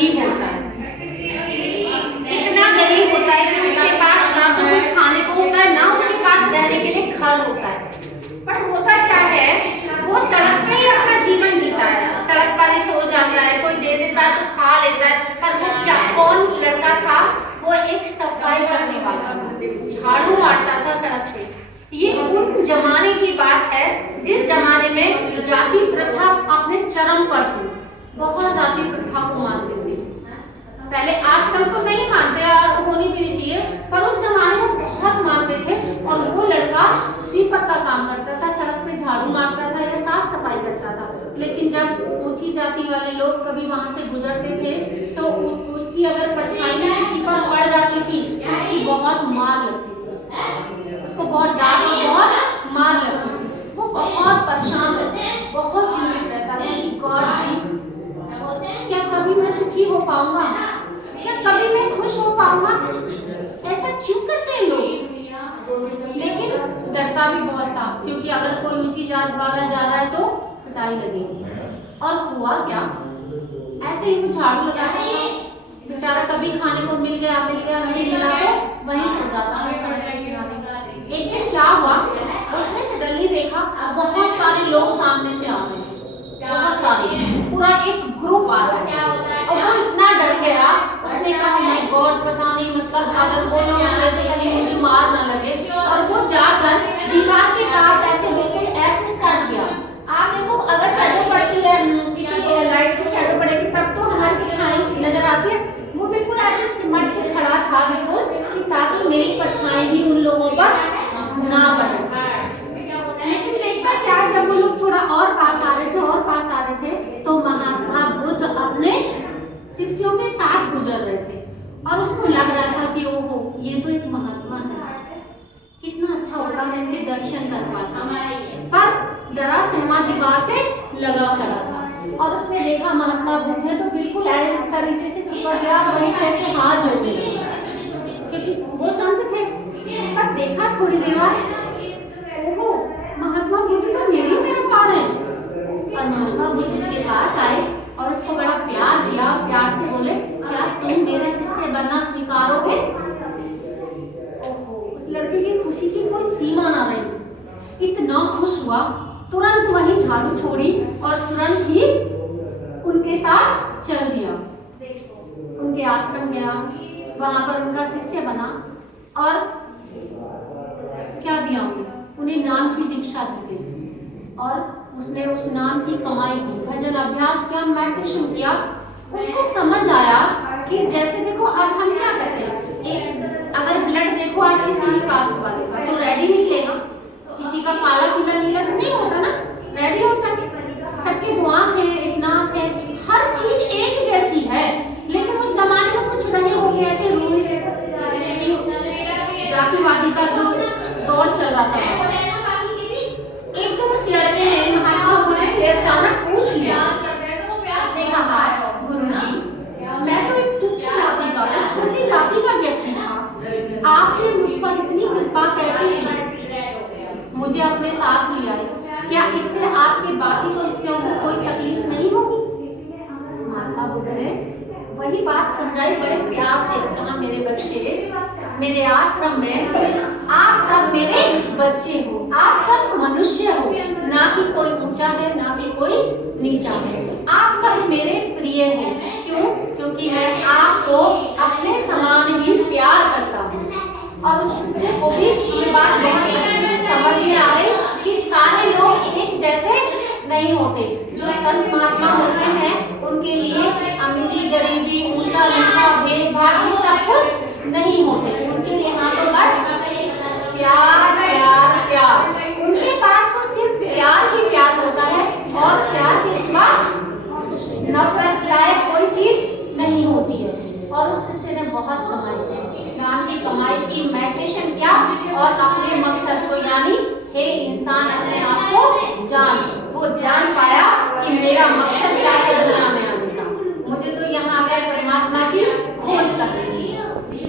गरीब होता है, इतना गरीब होता है कि उसके पास ना तो कुछ खाने को होता है, ना उसके पास रहने के लिए घर होता है। पर होता क्या है, वो सड़क पे ही अपना जीवन जीता है, सड़क पर ही सो जाता है, कोई दे देता है तो खा लेता है। पर वो क्या, कौन लड़का था, वो एक सफाई करने वाला था, झाड़ू मारता था सड़क पे। ये उन जमाने की बात है जिस जमाने में जाति प्रथा अपने चरम पर थी, बहुत जाति प्रथा को मानते थे। पहले, आजकल तो नहीं मानते और होनी भी नहीं चाहिए, पर उस जमाने में बहुत मानते थे। और वो लड़का स्वीपर का काम करता था, सड़क पे झाड़ू मारता था या साफ सफाई करता था। लेकिन जब ऊंची जाति वाले लोग कभी वहां से गुजरते थे तो उसकी अगर परछाई में किसी पर पड़ जाती थी तो उसकी बहुत मार लगती थी, उसको बहुत डांट और बहुत मार लगती थी। वो बहुत परेशान रहता, बहुत चिंतित रहता था कि गॉड जी, क्या कभी मैं सुखी हो पाऊंगा, क्या कभी मैं खुश हो पाऊंगा, ऐसा क्यों करते हैं लोग। लेकिन डरता भी बहुत था, क्योंकि अगर कोई ऊंची जात वाला जा रहा है तो पिटाई लगेगी। और हुआ क्या, ऐसे ही वो झाड़ू लगाता था, बेचारा कभी खाने को मिल गया नहीं मिला तो वहीं सो जाता है सड़क के किनारे। एक दिन क्या हुआ, उसने सडनली देखा बहुत सारे लोग सामने से आ रहे हैं, बहुत सारे, पूरा एक ग्रुप आ रहा है। और वो इतना डर गया, उसने कहा माय गॉड, पता नहीं मतलब अगर वो लोग कहीं मुझे मार ना लगे। और वो जाकर दीवार के पास ऐसे बिल्कुल ऐसे सट गया। आप देखो, अगर शैडो पड़ती है, किसी लाइट की शैडो पड़ेगी तब तो हमारी परछाई नजर आती है। वो बिल्कुल ऐसे सिमट के खड़ा था बिल्कुल, कि ताकि मेरी परछाई भी उन लोगों पर ना पड़े। लेकिन देखता क्या, जब वो लोग थोड़ा और पास आ रहे थे तो महात्मा बुद्ध अपने शिष्यों के साथ गुजर रहे थे। और उसको लग रहा था कि ओहो, ये तो एक महात्मा है, कितना अच्छा होगा मैं इनके दर्शन कर पाता। पर डरा सहमा दीवार से लगा खड़ा था, और उसने देखा महात्मा बुद्ध है तो बिल्कुल इस तरीके से चिपक गया, वहीं से ऐसे हाथ जोड़ने लगा, क्योंकि वो संत थे। पर देखा थोड़ी देर बाद, ओहो, महात्मा बुद्ध तो मेरी तरफ आ रहे हैं। और महात्मा बुद्ध इसके पास आए और उसको बड़ा प्यार दिया, प्यार से बोले, क्या तुम मेरे शिष्य बनना स्वीकारोगे? ओहो, उस लड़के की खुशी की कोई सीमा ना रही, इतना खुश हुआ, तुरंत वही झाड़ू छोड़ी और तुरंत ही उनके साथ चल दिया, उनके आश्रम गया, वहां पर उनका शिष्य बना। और क्या दिया उन्हें नाम की दीक्षा दी गई। और उसने उस नाम की कमाई की, भजन अभ्यास किया, मेडिटेशन किया। उसको समझ आया कि जैसे देखो, अब हम क्या करते हैं, अगर ब्लड देखो आप किसी भी कास्ट वाले का तो रेड ही निकलेगा, किसी का काला पीला नीला तो नहीं होता ना, रेड ही होता है। सबके दो आंख है, एक नाक है, हर चीज एक जैसी है। लेकिन उस जमाने में कुछ नहीं हो गया, ऐसे रूल्स, जातिवादी का जो दौर चल रहा था। एक तो उस लड़के ने महात्मा बुद्ध से अचानक पूछ लिया, उसने कहा, गुरुजी, मैं तो एक तुच्छ जाति का, एक छोटी जाति का व्यक्ति था, आपने मुझ पर इतनी कृपा कैसे की, मुझे अपने साथ लिया है, क्या इससे आपके बाकी शिष्यों को कोई तकलीफ नहीं होगी? महात्मा बुद्ध ने वही बात समझाई, बड़े प्यार से कहा, मेरे बच्चे, मेरे आश्रम में आप सब मेरे बच्चे हो, आप सब मनुष्य हो, ना कि कोई ऊंचा है ना कि कोई नीचा है, आप सब मेरे प्रिय हो। क्यों? क्योंकि मैं आपको अपने समान ही प्यार करता हूँ। और उस शिष्य को भी ये बात बहुत अच्छे से समझ में आ गई कि सारे लोग एक जैसे नहीं होते। जो संत महात्मा होते हैं उनके लिए अमीरी गरीबी, ऊंचा नीचा, भेदभाव ये सब कुछ नहीं होते। उनके लिए हाँ तो बस प्यार प्यार प्यार, उनके पास तो सिर्फ प्यार ही प्यार होता है, और प्यार के सिवा नफरत लायक कोई चीज नहीं होती है। और उस शिष्य ने बहुत कमाई की, नाम की कमाई की, मेडिटेशन किया और अपने मकसद को, यानी हे इंसान अपने आप को जान, वो जान पाया कि मेरा मकसद क्या है दुनिया में आने का, मुझे तो यहाँ आकर परमात्मा की खोज करनी